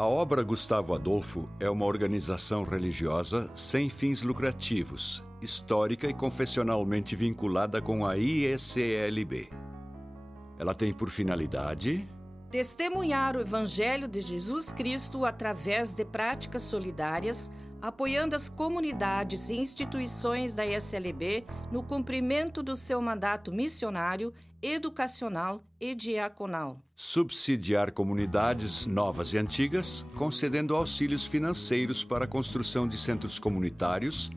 A Obra Gustavo Adolfo é uma organização religiosa sem fins lucrativos, histórica e confessionalmente vinculada com a IECLB. Ela tem por finalidade testemunhar o Evangelho de Jesus Cristo através de práticas solidárias, apoiando as comunidades e instituições da IECLB no cumprimento do seu mandato missionário, educacional e diaconal. Subsidiar comunidades novas e antigas, concedendo auxílios financeiros para a construção de centros comunitários,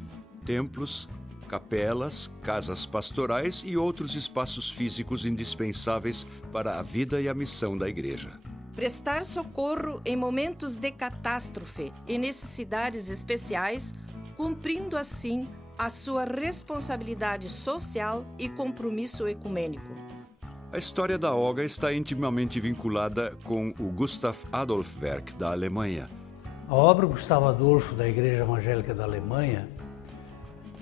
templos, capelas, casas pastorais e outros espaços físicos indispensáveis para a vida e a missão da Igreja. Prestar socorro em momentos de catástrofe e necessidades especiais, cumprindo assim a sua responsabilidade social e compromisso ecumênico. A história da OGA está intimamente vinculada com o Gustav Adolf Werk da Alemanha. A obra Gustavo Adolfo da Igreja Evangélica da Alemanha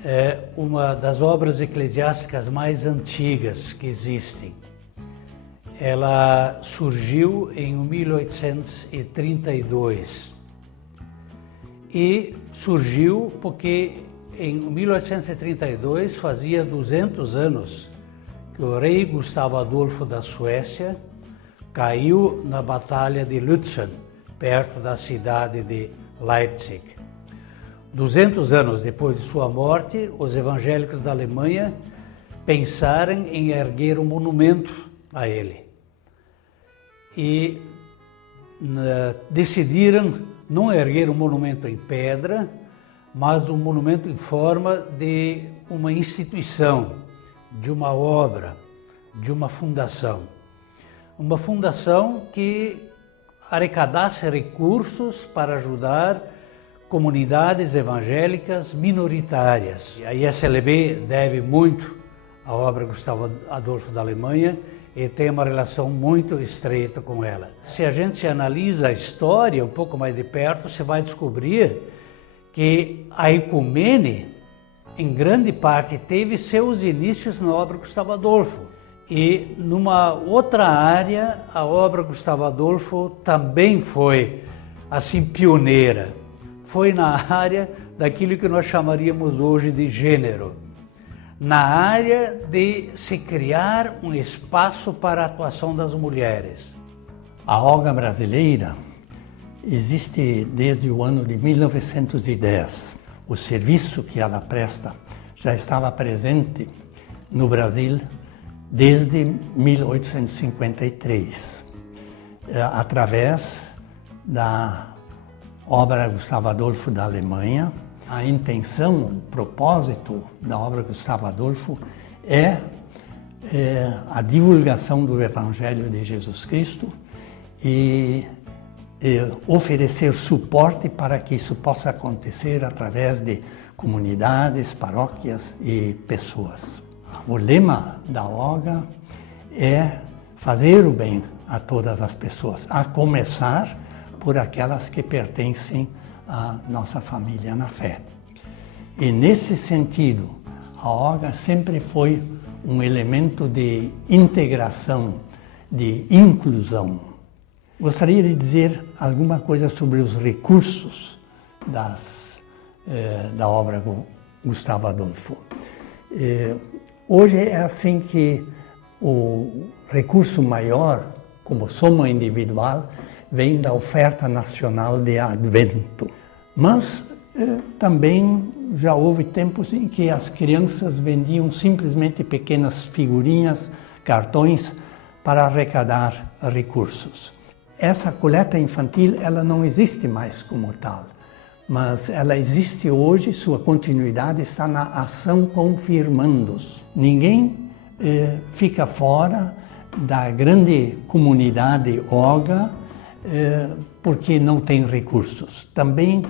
é uma das obras eclesiásticas mais antigas que existem. Ela surgiu em 1832 e surgiu porque em 1832 fazia 200 anos que o rei Gustavo Adolfo da Suécia caiu na Batalha de Lützen, perto da cidade de Leipzig. 200 anos depois de sua morte, os evangélicos da Alemanha pensaram em erguer um monumento a ele. E decidiram não erguer um monumento em pedra, mas um monumento em forma de uma instituição, de uma obra, de uma fundação. Uma fundação que arrecadasse recursos para ajudar comunidades evangélicas minoritárias. A IECLB deve muito à obra Gustavo Adolfo da Alemanha e tem uma relação muito estreita com ela. Se a gente analisa a história um pouco mais de perto, você vai descobrir que a ecumene, em grande parte, teve seus inícios na obra Gustavo Adolfo. E numa outra área, a obra Gustavo Adolfo também foi, assim, pioneira. Foi na área daquilo que nós chamaríamos hoje de gênero. Na área de se criar um espaço para a atuação das mulheres. A OGA brasileira existe desde o ano de 1910. O serviço que ela presta já estava presente no Brasil desde 1853, através da obra Gustavo Adolfo da Alemanha. A intenção, o propósito da obra Gustavo Adolfo é a divulgação do Evangelho de Jesus Cristo e oferecer suporte para que isso possa acontecer através de comunidades, paróquias e pessoas. O lema da OGA é fazer o bem a todas as pessoas, a começar por aquelas que pertencem à nossa família na fé. E nesse sentido, a OGA sempre foi um elemento de integração, de inclusão. Gostaria de dizer alguma coisa sobre os recursos da obra Gustavo Adolfo. Hoje é assim que o recurso maior, como soma individual, vem da oferta nacional de Advento. Mas também já houve tempos em que as crianças vendiam simplesmente pequenas figurinhas, cartões, para arrecadar recursos. Essa coleta infantil, ela não existe mais como tal, mas ela existe hoje, sua continuidade está na ação Confirmandos. Ninguém fica fora da grande comunidade OGA porque não tem recursos. Também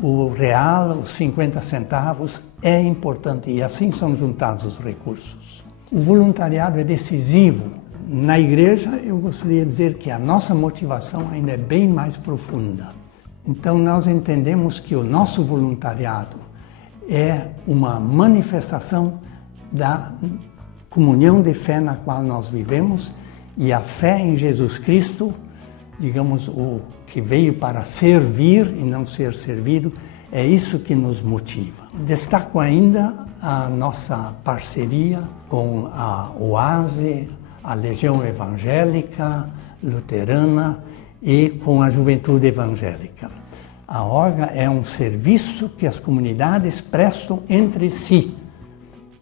o real, os 50 centavos, é importante e assim são juntados os recursos. O voluntariado é decisivo. Na igreja, eu gostaria de dizer que a nossa motivação ainda é bem mais profunda. Então, nós entendemos que o nosso voluntariado é uma manifestação da comunhão de fé na qual nós vivemos e a fé em Jesus Cristo digamos, o que veio para servir e não ser servido, é isso que nos motiva. Destaco ainda a nossa parceria com a OASE, a Legião Evangélica Luterana e com a Juventude Evangélica. A ORGA é um serviço que as comunidades prestam entre si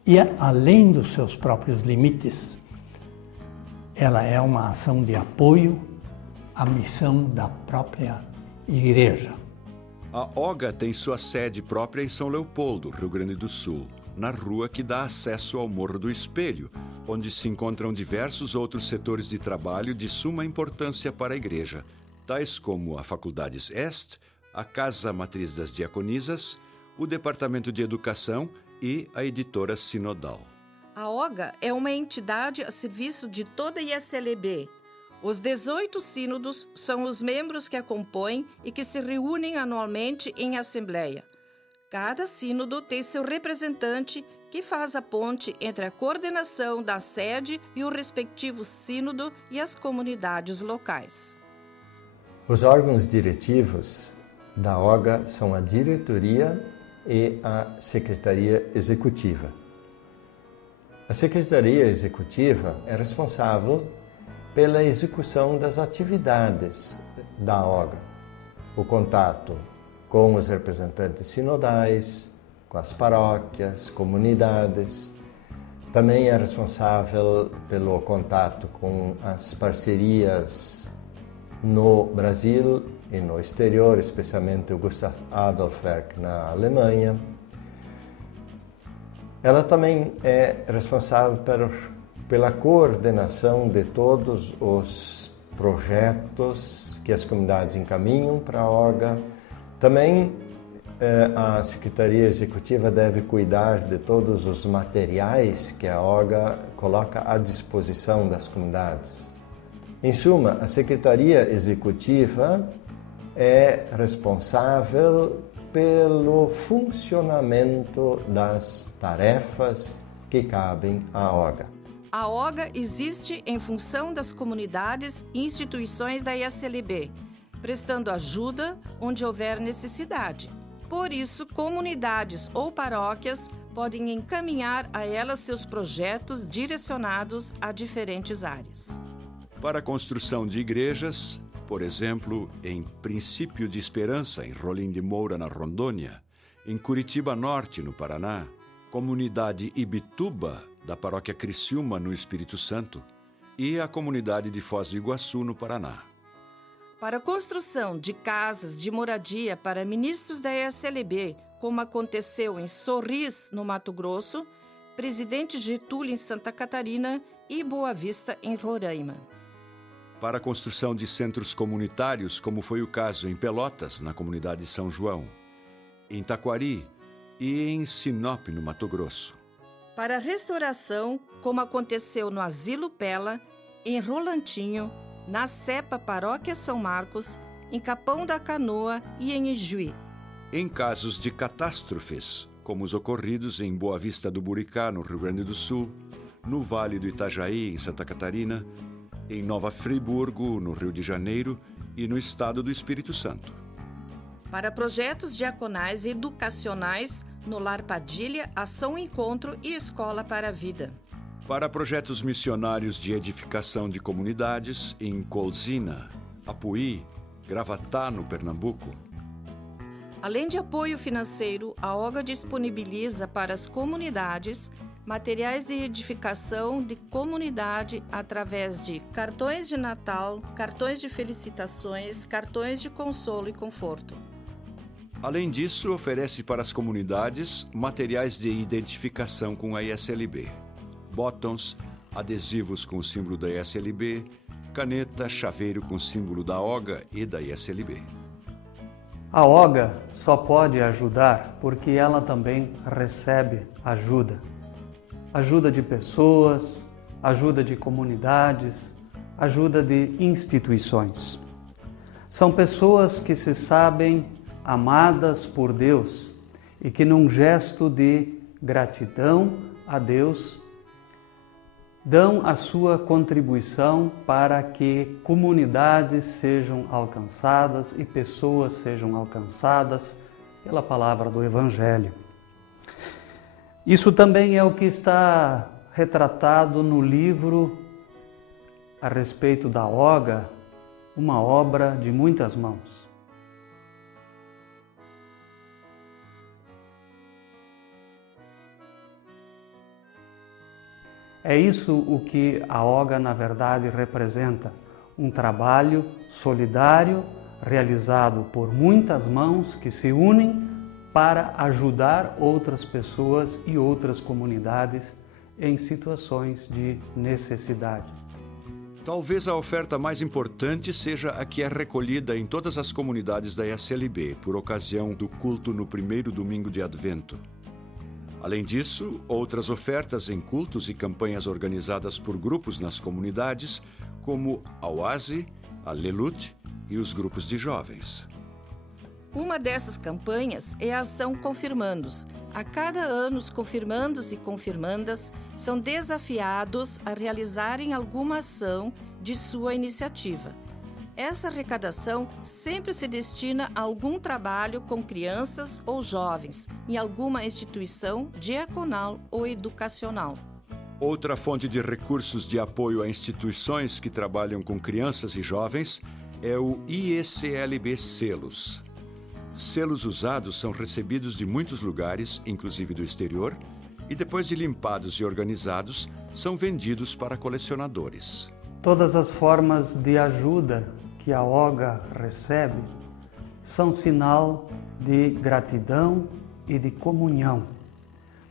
e, além dos seus próprios limites, ela é uma ação de apoio à missão da própria igreja. A OGA tem sua sede própria em São Leopoldo, Rio Grande do Sul, na rua que dá acesso ao Morro do Espelho, onde se encontram diversos outros setores de trabalho de suma importância para a igreja, tais como a Faculdades Est, a Casa Matriz das Diaconisas, o Departamento de Educação e a Editora Sinodal. A OGA é uma entidade a serviço de toda a ISLB. Os 18 sínodos são os membros que a compõem e que se reúnem anualmente em assembleia. Cada sínodo tem seu representante que faz a ponte entre a coordenação da sede e o respectivo sínodo e as comunidades locais. Os órgãos diretivos da OGA são a diretoria e a secretaria executiva. A secretaria executiva é responsável pela execução das atividades da OGA, o contato com os representantes sinodais, com as paróquias, comunidades. Também é responsável pelo contato com as parcerias no Brasil e no exterior, especialmente o Gustav Adolf Werk na Alemanha. Ela também é responsável pela coordenação de todos os projetos que as comunidades encaminham para a OGA. Também a Secretaria Executiva deve cuidar de todos os materiais que a OGA coloca à disposição das comunidades. Em suma, a Secretaria Executiva é responsável pelo funcionamento das tarefas que cabem à OGA. A OGA existe em função das comunidades e instituições da ISLB, prestando ajuda onde houver necessidade. Por isso, comunidades ou paróquias podem encaminhar a elas seus projetos direcionados a diferentes áreas. Para a construção de igrejas, por exemplo, em Princípio de Esperança, em Rolim de Moura, na Rondônia, em Curitiba Norte, no Paraná, Comunidade Ibituba, da Paróquia Criciúma, no Espírito Santo, e a Comunidade de Foz do Iguaçu, no Paraná. Para a construção de casas de moradia para ministros da ESLB, como aconteceu em Sorris, no Mato Grosso, Presidente Getúlio, em Santa Catarina, e Boa Vista, em Roraima. Para a construção de centros comunitários, como foi o caso em Pelotas, na comunidade São João, em Taquari e em Sinop, no Mato Grosso. Para a restauração, como aconteceu no Asilo Pela, em Rolantinho, na Cepa Paróquia São Marcos, em Capão da Canoa e em Ijuí. Em casos de catástrofes, como os ocorridos em Boa Vista do Buricá, no Rio Grande do Sul, no Vale do Itajaí, em Santa Catarina, em Nova Friburgo, no Rio de Janeiro e no estado do Espírito Santo. Para projetos diaconais e educacionais, no Lar Padilha, Ação Encontro e Escola para a Vida. Para projetos missionários de edificação de comunidades em Colzina, Apuí, Gravatá, no Pernambuco. Além de apoio financeiro, a OGA disponibiliza para as comunidades materiais de edificação de comunidade através de cartões de Natal, cartões de felicitações, cartões de consolo e conforto. Além disso, oferece para as comunidades materiais de identificação com a ISLB, botões, adesivos com o símbolo da ISLB, caneta, chaveiro com o símbolo da OGA e da ISLB. A OGA só pode ajudar porque ela também recebe ajuda. Ajuda de pessoas, ajuda de comunidades, ajuda de instituições. São pessoas que se sabem amadas por Deus e que, num gesto de gratidão a Deus, dão a sua contribuição para que comunidades sejam alcançadas e pessoas sejam alcançadas pela palavra do Evangelho. Isso também é o que está retratado no livro a respeito da OGA, uma obra de muitas mãos. É isso o que a OGA, na verdade, representa. Um trabalho solidário realizado por muitas mãos que se unem para ajudar outras pessoas e outras comunidades em situações de necessidade. Talvez a oferta mais importante seja a que é recolhida em todas as comunidades da ESLB por ocasião do culto no primeiro domingo de Advento. Além disso, outras ofertas em cultos e campanhas organizadas por grupos nas comunidades, como a Oase, a Lelut e os grupos de jovens. Uma dessas campanhas é a Ação Confirmandos. A cada ano, os confirmandos e confirmandas são desafiados a realizarem alguma ação de sua iniciativa. Essa arrecadação sempre se destina a algum trabalho com crianças ou jovens, em alguma instituição diaconal ou educacional. Outra fonte de recursos de apoio a instituições que trabalham com crianças e jovens é o IECLB Selos. Selos usados são recebidos de muitos lugares, inclusive do exterior, e depois de limpados e organizados, são vendidos para colecionadores. Todas as formas de ajuda que a OGA recebe são sinal de gratidão e de comunhão,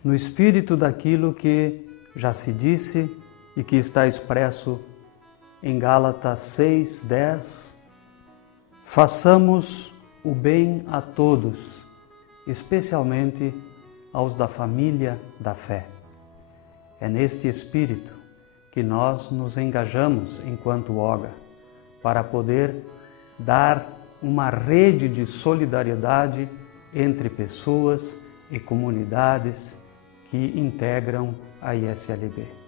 no espírito daquilo que já se disse e que está expresso em Gálatas 6:10. Façamos o bem a todos, especialmente aos da família da fé. É neste espírito que nós nos engajamos enquanto OGA, para poder dar uma rede de solidariedade entre pessoas e comunidades que integram a ESLB.